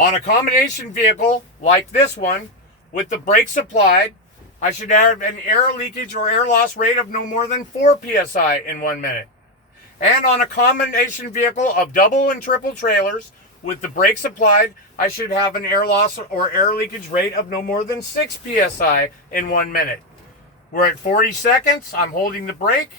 On a combination vehicle like this one, with the brakes applied, I should have an air leakage or air loss rate of no more than 4 psi in 1 minute. And on a combination vehicle of double and triple trailers, with the brakes applied, I should have an air loss or air leakage rate of no more than 6 psi in 1 minute. We're at 40 seconds. I'm holding the brake.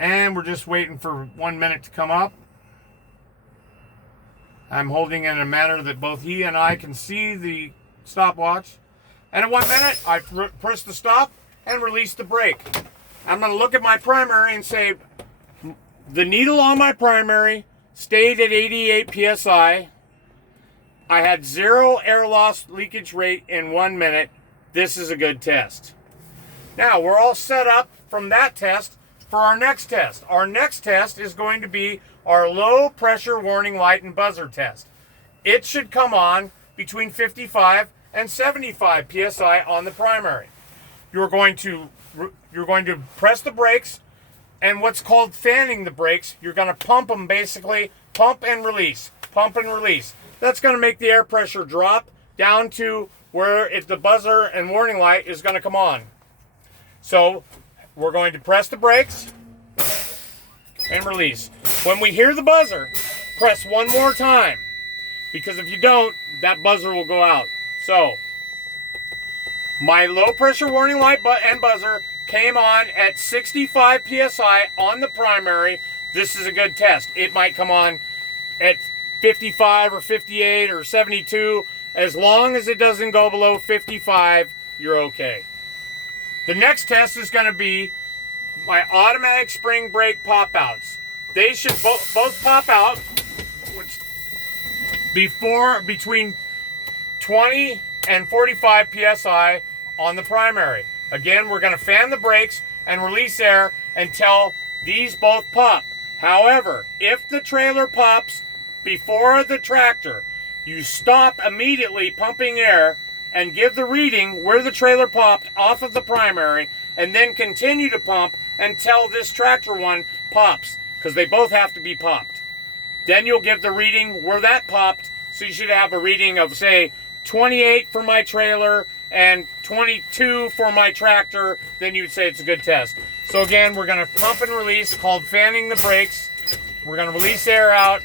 And we're just waiting for 1 minute to come up. I'm holding it in a manner that both he and I can see the stopwatch. And at 1 minute, I press the stop and release the brake. I'm going to look at my primary and say, the needle on my primary stayed at 88 psi. I had 0 air loss leakage rate in 1 minute. This is a good test. Now, we're all set up from that test for our next test. Our next test is going to be our low pressure warning light and buzzer test. It should come on between 55 and 75 psi on the primary. You're going to press the brakes, and what's called fanning the brakes. You're going to pump them, basically pump and release, pump and release. That's going to make the air pressure drop down to where the buzzer and warning light is going to come on. So we're going to press the brakes and release. When we hear the buzzer, press one more time, because if you don't, that buzzer will go out. So my low pressure warning light and buzzer came on at 65 psi on the primary. This is a good test. It might come on at 55 or 58 or 72. As long as it doesn't go below 55, you're okay. The next test is going to be my automatic spring brake pop-outs. They should both pop out between 20 and 45 psi on the primary. Again, we're going to fan the brakes and release air until these both pop. However, if the trailer pops before the tractor, you stop immediately pumping air and give the reading where the trailer popped off of the primary, and then continue to pump until this tractor one pops, because they both have to be popped. Then you'll give the reading where that popped, so you should have a reading of, say, 28 for my trailer and 22 for my tractor. Then you'd say it's a good test. So again, we're going to pump and release, called fanning the brakes. We're going to release air out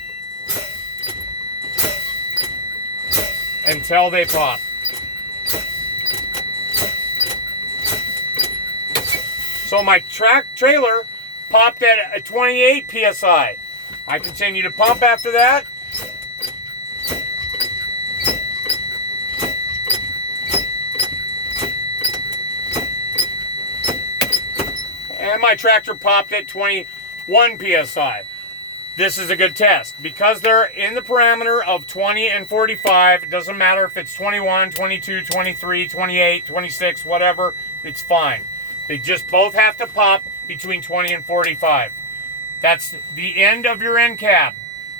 until they pop. So my trailer popped at 28 psi. I continue to pump after that. And my tractor popped at 21 psi. This is a good test. Because they're in the parameter of 20 and 45, it doesn't matter if it's 21, 22, 23, 28, 26, whatever, it's fine. They just both have to pop between 20 and 45. That's the end of your end cab.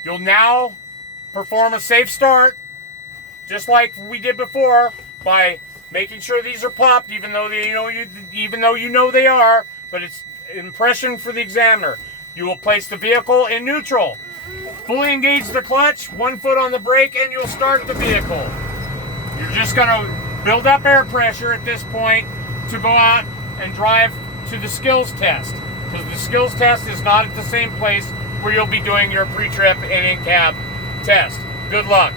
You'll now perform a safe start, just like we did before, by making sure these are popped, even though you know they are. But it's an impression for the examiner. You will place the vehicle in neutral, fully engage the clutch, 1 foot on the brake, and you'll start the vehicle. You're just going to build up air pressure at this point to go out and drive to the skills test, because the skills test is not at the same place where you'll be doing your pre-trip and in-cab test. Good luck.